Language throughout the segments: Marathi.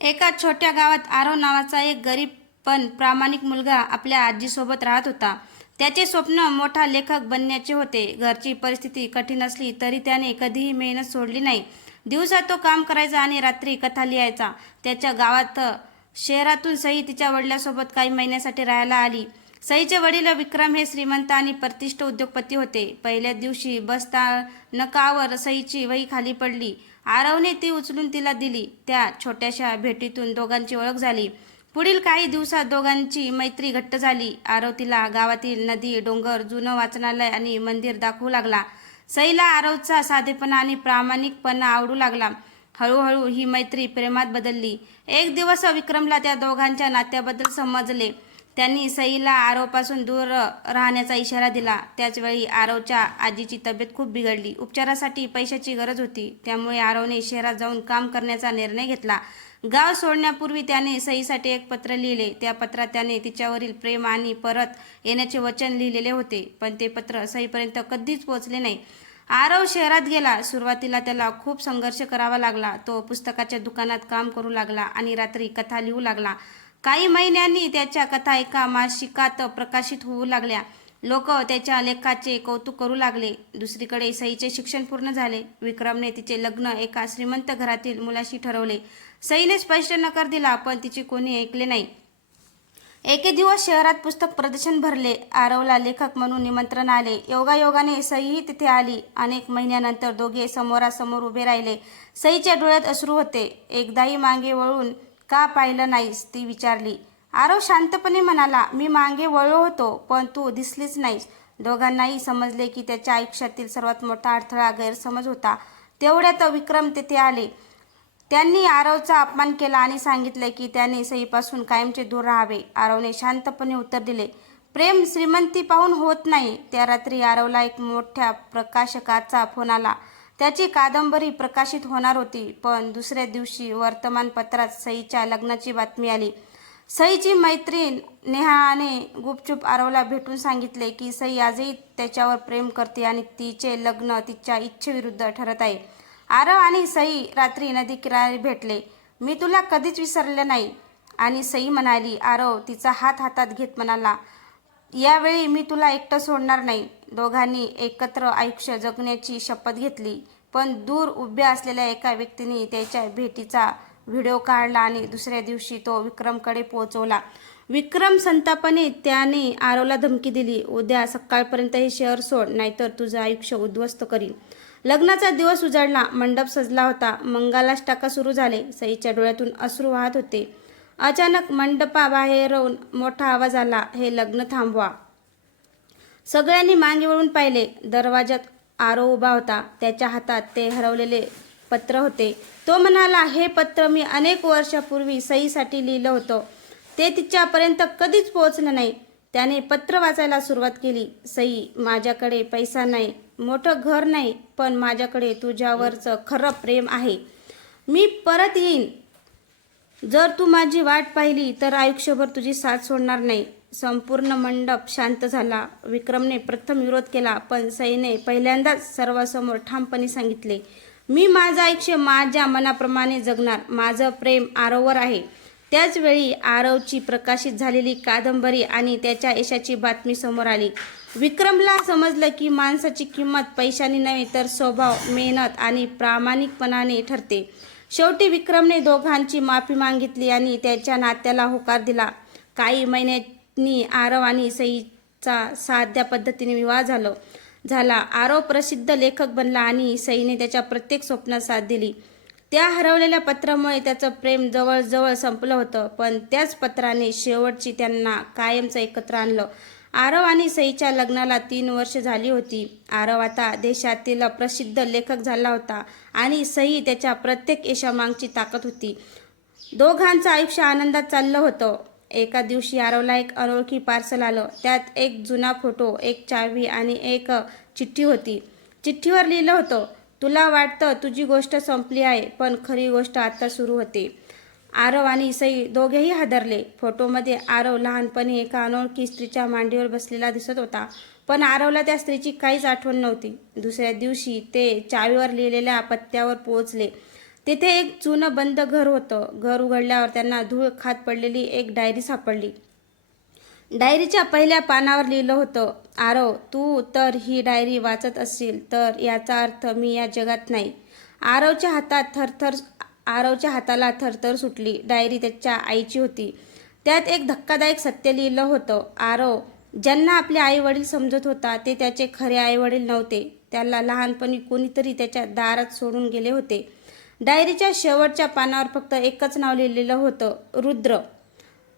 एका छोट्या गावात आरव नावाचा एक गरीब पण प्रामाणिक मुलगा आपल्या आजीसोबत राहत होता. त्याचे स्वप्न मोठा लेखक बनण्याचे होते. घरची परिस्थिती कठीण असली तरी त्याने कधीही मेहनत सोडली नाही. दिवसा तो काम करायचा आणि रात्री कथा लिहायचा. त्याच्या गावात शहरातून सई तिच्या वडिलांसोबत काही महिन्यासाठी राहायला आली. सईचे वडील विक्रम हे श्रीमंत आणि प्रतिष्ठित उद्योगपती होते. पहिल्या दिवशी बसस्थानकावर सईची वही खाली पडली. आरवने ती उचलून तिला दिली. त्या छोट्याशा भेटीतून दोघांची ओळख झाली. पुढील काही दिवसात दोघांची मैत्री घट्ट झाली. आरव तिला गावातील नदी, डोंगर, जुनं वाचनालय आणि मंदिर दाखवू लागला. सईला आरवचा साधेपणा आणि प्रामाणिकपणा आवडू लागला. हळूहळू ही मैत्री प्रेमात बदलली. एक दिवस विक्रमला त्या दोघांच्या नात्याबद्दल समजले. त्यांनी सईला आरवपासून दूर राहण्याचा इशारा दिला. त्याचवेळी आरवच्या आजीची तब्येत खूप बिघडली. उपचारासाठी पैशाची गरज होती. त्यामुळे आरवने शहरात जाऊन काम करण्याचा निर्णय घेतला. गाव सोडण्यापूर्वी त्याने सईसाठी एक पत्र लिहिले. त्या पत्रात त्याने तिच्यावरील प्रेम आणि परत येण्याचे वचन लिहिलेले होते. पण ते पत्र सईपर्यंत कधीच पोहोचले नाही. आरव शहरात गेला. सुरुवातीला त्याला खूप संघर्ष करावा लागला. तो पुस्तकाच्या दुकानात काम करू लागला आणि रात्री कथा लिहू लागला. काही महिन्यांनी त्याच्या कथा एका मासिकात प्रकाशित होऊ लागल्या. लोक त्याच्या लेखाचे कौतुक करू लागले. दुसरीकडे सईचे शिक्षण पूर्ण झाले. विक्रमने तिचे लग्न एका श्रीमंत घरातील मुलाशी ठरवले. सईने स्पष्ट नकार दिला, पण तिचे कोणी ऐकले नाही. एके दिवस शहरात पुस्तक प्रदर्शन भरले. आरवला लेखक म्हणून निमंत्रण आले. योगायोगाने सईही तिथे आली. अनेक महिन्यानंतर दोघे समोरासमोर उभे राहिले. सईच्या डोळ्यात अश्रू होते. एकदाही मागे वळून का पाहिलं नाहीस, ती विचारली. आरव शांतपणे म्हणाला, मी मागे वळलो होतो, पण तू दिसलीच नाहीस. दोघांनाही समजले की त्याच्या आयुष्यातील सर्वात मोठा अडथळा गैरसमज होता. तेवढ्यात विक्रम तेथे आले. त्यांनी आरवचा अपमान केला आणि सांगितले की त्याने सईपासून कायमचे दूर राहावे. आरवने शांतपणे उत्तर दिले, प्रेम श्रीमंती पाहून होत नाही. त्या रात्री आरवला एक मोठ्या प्रकाशकाचा फोन आला. त्याची कादंबरी प्रकाशित होणार होती. पण दुसऱ्या दिवशी वर्तमानपत्रात सईच्या लग्नाची बातमी आली. सईची मैत्रीण नेहाने गुपचूप आरवला भेटून सांगितले की सई आजही त्याच्यावर प्रेम करते आणि तिचे लग्न तिच्या इच्छेविरुद्ध ठरत आहे. आरव आणि सई रात्री नदी किनारी भेटले. मी तुला कधीच विसरले नाही. आणि सई म्हणाली. आरव तिचा हात हातात घेत म्हणाला, यावेळी मी तुला एकटं सोडणार नाही. दोघांनी एकत्र आयुष्य जगण्याची शपथ घेतली. पण दूर उभ्या असलेल्या एका व्यक्तीने त्याच्या भेटीचा व्हिडिओ काढला आणि दुसऱ्या दिवशी तो विक्रमकडे पोहोचवला. विक्रम संतापाने त्याने आरवला धमकी दिली, उद्या सकाळपर्यंत हे शहर सोड, नाहीतर तुझं आयुष्य उद्ध्वस्त करीन. लग्नाचा दिवस उजाडला. मंडप सजला होता. मंगलाष्टका सुरू झाले. सईच्या डोळ्यातून अश्रू वाहत होते. अचानक मंडपाबाहेरून मोठा आवाज आला, हे लग्न थांबवा. सगळ्यांनी मागे वळून पाहिले. दरवाजात आरव उभा होता. त्याच्या हातात ते हरवलेले पत्र होते. तो म्हणाला, हे पत्र मी अनेक वर्षापूर्वी सईसाठी लिहिलं होतं. ते तिच्यापर्यंत कधीच पोहोचलं नाही. त्याने पत्र वाचायला सुरुवात केली. सई, माझ्याकडे पैसा नाही, मोठं घर नाही, पण माझ्याकडे तुझ्यावरचं खरं प्रेम आहे. मी परत येईन. जर तू माझी वाट पाहिली तर आयुष्यभर तुझी साथ सोडणार नाही. संपूर्ण मंडप शांत झाला. विक्रमने प्रथम विरोध केला, पण सईने पहिल्यांदाच सर्वांसमोर ठामपणे सांगितले, मी माझं आयुष्य माझ्या मनाप्रमाणे जगणार. माझं प्रेम आरववर आहे. त्याच वेळी आरवची प्रकाशित झालेली कादंबरी आणि त्याच्या यशाची बातमी समोर आली. विक्रमला समजलं की माणसाची किंमत पैशाने नव्हे तर स्वभाव, मेहनत आणि प्रामाणिकपणाने ठरते. शेवटी विक्रमने दोघांची माफी मागितली आणि त्याच्या नात्याला होकार दिला. काही महिन्यांनी आरव आणि सईचा साध्या पद्धतीने विवाह झाला. आरव प्रसिद्ध लेखक बनला आणि सईने त्याच्या प्रत्येक स्वप्नात साथ दिली. त्या हरवलेल्या पत्रामुळे त्याचं प्रेम जवळजवळ संपलं होतं, पण त्याच पत्राने शेवटची त्यांना कायमचं एकत्र आणलं. आरव आणि सईच्या लग्नाला 3 वर्ष झाली होती. आरव आता देशातील प्रसिद्ध लेखक झाला होता आणि सई त्याच्या प्रत्येक यशामागची ताकद होती. दोघांचं आयुष्य आनंदात चाललं होतं. एका दिवशी आरवला एक अनोळखी पार्सल आलं. त्यात एक जुना फोटो, एक चावी आणि एक चिठ्ठी होती. चिठ्ठीवर लिहिलं होतं, तुला वाटतं तुझी गोष्ट संपली आहे, पण खरी गोष्ट आता सुरू होते. आरव आणि सई दोघेही हादरले. फोटोमध्ये आरव लहानपणी एका अनोळखी स्त्रीच्या मांडीवर बसलेला दिसत होता, पण आरवला त्या स्त्रीची काहीच आठवण नव्हती. दुसऱ्या दिवशी ते चावीवर लिहिलेल्या पत्त्यावर पोहोचले. तिथे एक जुनं बंद घर होतं. घर उघडल्यावर त्यांना धूळ खात पडलेली एक डायरी सापडली. डायरीच्या पहिल्या पानावर लिहिलं होतं, आरव, तू तर ही डायरी वाचत असशील तर याचा अर्थ मी या जगात नाही. आरवच्या हाताला थरथर सुटली. डायरी त्याच्या आईची होती. त्यात एक धक्कादायक सत्य लिहिलं होतं. आरव ज्यांना आपले आई वडील समजत होता ते त्याचे खरे आई वडील नव्हते. त्याला लहानपणी कोणीतरी त्याच्या दारात सोडून गेले होते. डायरीच्या शेवटच्या पानावर फक्त एकच नाव लिहिलेलं होतं, रुद्र.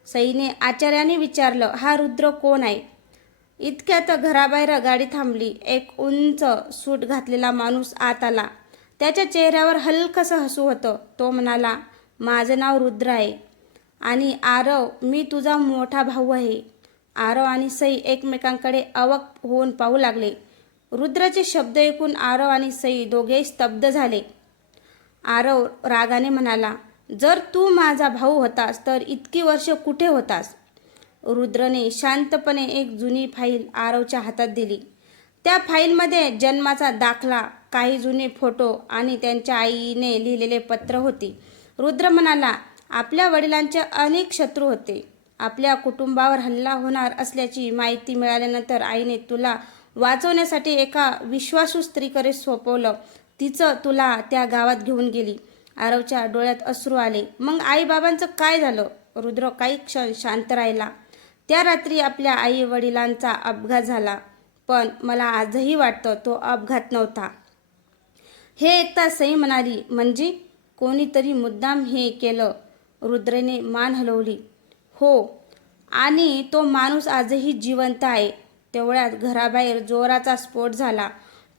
सईने आचार्याने विचारलं, हा रुद्र कोण आहे? इतक्यात घराबाहेर गाडी थांबली. एक उंच सूट घातलेला माणूस आत आला. त्याच्या चेहऱ्यावर हलकसं हसू होतं. तो म्हणाला, माझं नाव रुद्र आहे आणि आरव, मी तुझा मोठा भाऊ आहे. आरव आणि सई एकमेकांकडे अवाक होऊन पाहू लागले. रुद्राचे शब्द ऐकून आरव आणि सई दोघेही स्तब्ध झाले. आरव रागाने म्हणाला, जर तू माझा भाऊ होतास तर इतकी वर्ष कुठे होतास? रुद्रने शांतपणे एक जुनी फाईल आरवच्या हातात दिली. त्या फाईलमध्ये जन्माचा दाखला, काही जुने फोटो आणि त्यांच्या आईने लिहिलेले पत्र होती. रुद्र म्हणाला, आपल्या वडिलांचे अनेक शत्रू होते. आपल्या कुटुंबावर हल्ला होणार असल्याची माहिती मिळाल्यानंतर आईने तुला वाचवण्यासाठी एका विश्वासू स्त्रीकडे सोपवलं. तिचं तुला त्या गावात घेऊन गेली. आरवच्या डोळ्यात अश्रू आले. मग आईबाबांचं काय झालं? रुद्र काही क्षण शांत राहिला. त्या रात्री आपल्या आई वडिलांचा अपघात झाला, पण मला आजही वाटतं तो अपघात नव्हता. हे ऐकता सई म्हणाली, म्हणजे कोणीतरी मुद्दाम हे केलं? रुद्रने मान हलवली. हो, आणि तो माणूस आजही जिवंत आहे. तेवढ्यात घराबाहेर जोराचा स्फोट झाला.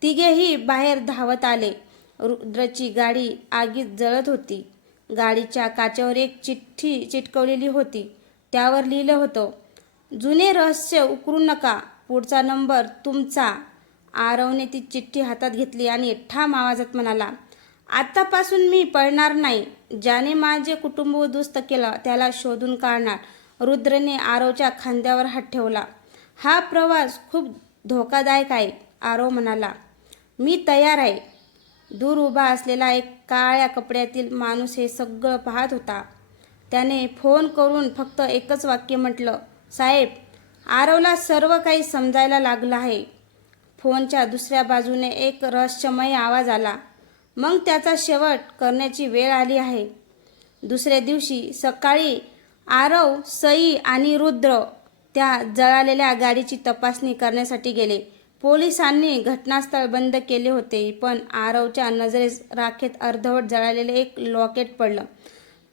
तिघेही बाहेर धावत आले. रुद्रची गाडी आगीत जळत होती. गाडीच्या काचेवर एक चिठ्ठी चिटकवलेली होती. त्यावर लिहिलं होतं, जुने रहस्य उकरू नका, पुढचा नंबर तुमचा. आरवने ती चिठ्ठी हातात घेतली आणि ठाम आवाजात म्हणाला, आतापासून मी पळणार नाही. ज्याने माझे कुटुंब उद्ध्वस्त केलं त्याला शोधून काढणार. रुद्रने आरवच्या खांद्यावर हात ठेवला. हा प्रवास खूप धोकादायक आहे. आरव म्हणाला, मी तयार आहे. दूर उभा असलेला एक काळ्या कपड्यातील माणूस हे सगळं पाहत होता. त्याने फोन करून फक्त एकच वाक्य म्हटलं, साहेब, आरवला सर्व काही समजायला लागलं आहे. फोनच्या दुसऱ्या बाजूने एक रहस्यमय आवाज आला, मग त्याचा शेवट करण्याची वेळ आली आहे. दुसऱ्या दिवशी सकाळी आरव, सई आणि रुद्र त्या जळालेल्या गाडीची तपासणी करण्यासाठी गेले. पोलिसांनी घटनास्थळ बंद केले होते, पण आरवच्या नजरेस राखेत अर्धवट जळालेले एक लॉकेट पडलं.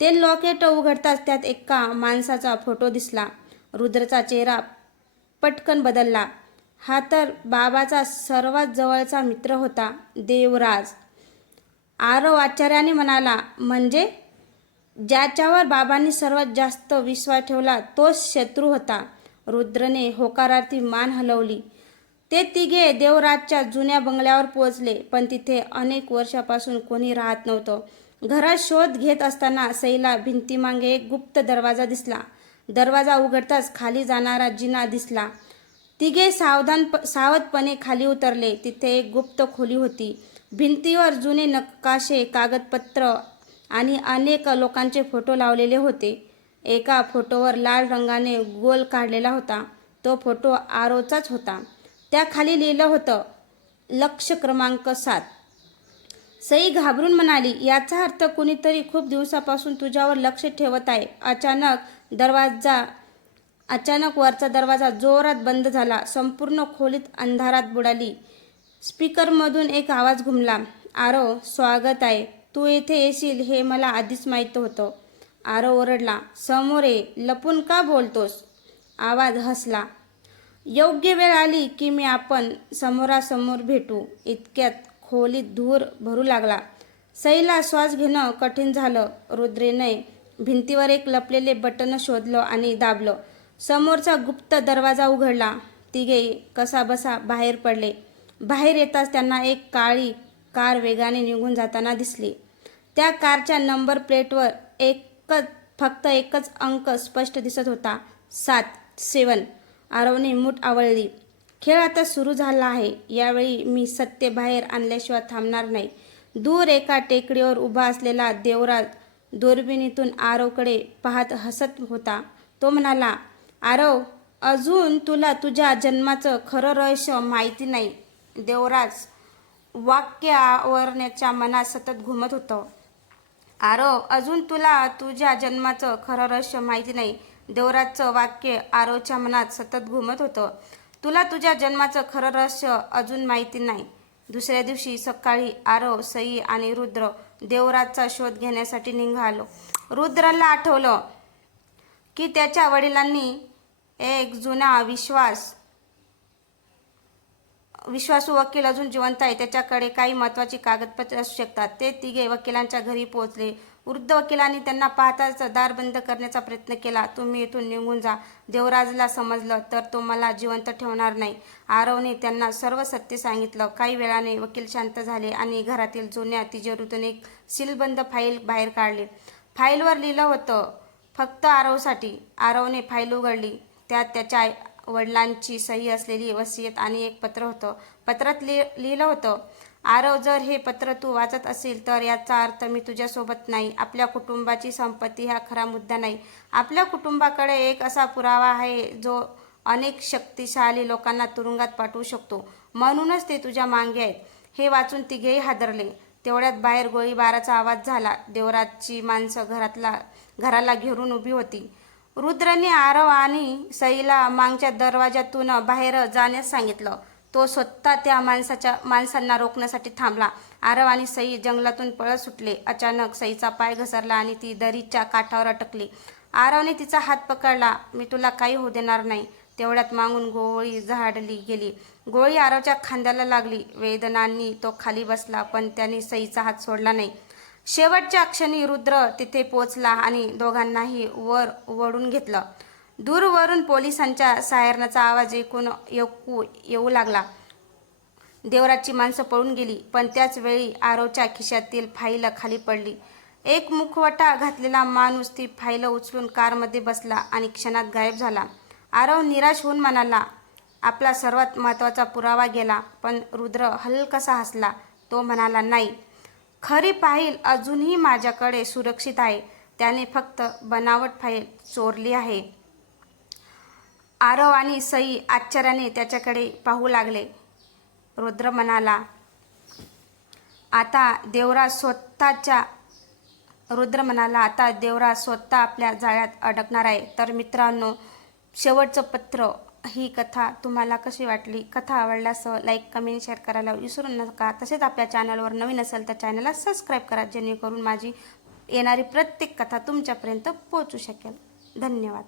ते लॉकेट उघडताच त्यात एका माणसाचा फोटो दिसला. रुद्रचा चेहरा पटकन बदलला. हा तर बाबाचा सर्वात जवळचा मित्र होता, देवराज. आरव आश्चर्याने म्हणाला, म्हणजे ज्याच्यावर बाबांनी सर्वात जास्त विश्वास ठेवला तोच शत्रू होता. रुद्रने होकारार्थी मान हलवली. ते तिघे देवराजच्या जुन्या बंगल्यावर पोहोचले, पण तिथे अनेक वर्षापासून कोणी राहत नव्हतं. घरात शोध घेत असताना सईला भिंतीमागे एक गुप्त दरवाजा दिसला. दरवाजा उघडताच खाली जाणारा जिना दिसला. तिघे सावधपणे खाली उतरले. तिथे एक गुप्त खोली होती. भिंतीवर जुने नकाशे, कागदपत्र आणि अनेक लोकांचे फोटो लावलेले होते. एका फोटोवर लाल रंगाने गोल काढलेला होता. तो फोटो आरवचाच होता. त्याखाली लिहिलं होतं, लक्ष क्रमांक 7. सई घाबरून म्हणाली, याचा अर्थ कुणीतरी खूप दिवसापासून तुझ्यावर लक्ष ठेवत आहे. अचानक वरचा दरवाजा जोरात बंद झाला. संपूर्ण खोलीत अंधारात बुडाली. स्पीकरमधून एक आवाज घुमला, आरव, स्वागत आहे. तू येथे येशील हे मला आधीच माहीत होतं. आरव ओरडला, समोर ये, लपून का बोलतोस? आवाज हसला, योग्य वेळ आली की मी आपण समोरासमोर भेटू. इतक्यात खोलीत धूर भरू लागला. सईला श्वास घेणं कठीण झालं. रुद्रेने भिंतीवर एक लपलेले बटन शोधलं आणि दाबलं. समोरचा गुप्त दरवाजा उघडला. तिघे कसाबसा बाहेर पडले. बाहेर येताच त्यांना एक काळी कार वेगाने निघून जाताना दिसली. त्या कारच्या नंबर प्लेटवर फक्त एकच अंक स्पष्ट दिसत होता, 7. आरवने मूठ आवळली. खेळ आता सुरू झाला आहे. यावेळी मी सत्य बाहेर आणल्याशिवाय थांबणार नाही. दूर एका टेकडीवर उभा असलेला देवराज दुर्बिणीतून आरवकडे पाहत हसत होता. तो म्हणाला, आरव, अजून तुला तुझ्या जन्माचं खरं रहस्य माहिती नाही. देवराज वाक्य आवरण्याच्या मनात सतत घुमत होतं. आरव, अजून तुला तुझ्या जन्माचं खरं रहस्य माहिती नाही. देवराजचं वाक्य आरवच्या मनात सतत घुमत होतं. तुला तुझ्या जन्माचं खरं रहस्य अजून माहिती नाही. दुसऱ्या दिवशी सकाळी आरव, सई आणि रुद्र देवराजचा शोध घेण्यासाठी निघालो. रुद्रला आठवलं की त्याच्या वडिलांनी एक जुना विश्वासू वकील अजून जिवंत आहे. त्याच्याकडे काही महत्त्वाची कागदपत्रे असू शकतात. ते तिघे वकिलांच्या घरी पोहोचले. वृद्ध वकिलांनी त्यांना पाहताच दार बंद करण्याचा प्रयत्न केला. तुम्ही इथून निघून जा. देवराजला समजलं तर तो मला जिवंत ठेवणार नाही. आरवने त्यांना सर्व सत्य सांगितलं. काही वेळाने वकील शांत झाले आणि घरातील जुन्या तिजोरीतून एक सीलबंद फाईल बाहेर काढली. फाईलवर लिहिलं होतं, फक्त आरवसाठी. आरवने फाईल उघडली. त्यात त्याच्या वडिलांची सही असलेली वसियत आणि एक पत्र होतं. पत्रात लिहिलं होतं, आरव, जर हे पत्र तू वाचत असेल तर याचा अर्थ मी तुझ्यासोबत नाही. आपल्या कुटुंबाची संपत्ती हा खरा मुद्दा नाही. आपल्या कुटुंबाकडे एक असा पुरावा आहे जो अनेक शक्तिशाली लोकांना तुरुंगात पाठवू शकतो. म्हणूनच ते तुझ्या मागे आहेत. हे वाचून तिघेही हादरले. तेवढ्यात बाहेर गोळीबाराचा आवाज झाला. देवराजची माणसं घराला घेरून उभी होती. रुद्रने आरव आणि सईला मागच्या दरवाजातून बाहेर जाण्यास सांगितलं. तो स्वतः त्या माणसांना रोखण्यासाठी थांबला. आरव आणि सई जंगलातून पळत सुटले. अचानक सईचा पाय घसरला आणि ती दरीच्या काठावर अटकली. आरवने तिचा हात पकडला. मी तुला काही होऊ देणार नाही. तेवढ्यात मागून गोळी झाडली गेली. गोळी आरवच्या खांद्याला लागली. वेदनांनी तो खाली बसला, पण त्याने सईचा हात सोडला नाही. शेवटच्या क्षणी रुद्र तिथे पोचला आणि दोघांनाही वर ओढून घेतलं. दूरवरून पोलिसांच्या सायरनाचा आवाज येऊ लागला. देवराजची माणसं पळून गेली, पण त्याच वेळी आरवच्या खिशातील फाईल खाली पडली. एक मुखवटा घातलेला माणूस ती फाईल उचलून कारमध्ये बसला आणि क्षणात गायब झाला. आरव निराश होऊन म्हणाला, आपला सर्वात महत्त्वाचा पुरावा गेला. पण रुद्र हलकासा हसला. तो म्हणाला, नाही, खरी फाईल अजूनही माझ्याकडे सुरक्षित आहे. त्याने फक्त बनावट फाईल चोरली आहे. आरव आणि सई आश्चर्याने त्याच्याकडे पाहू लागले. रुद्र म्हणाला, आता देवराज स्वतः आपल्या जाळ्यात अडकणार आहे. तर मित्रांनो, शेवटचं पत्र, ही कथा तुम्हाला कशी वाटली? कथा आवडल्यास लाईक, कमेंट, शेअर करायला विसरू नका. तसेच आपल्या चॅनलवर नवीन असेल तर चॅनलला सबस्क्राईब करा, जेणेकरून माझी येणारी प्रत्येक कथा तुमच्यापर्यंत पोहोचू शकेल. धन्यवाद.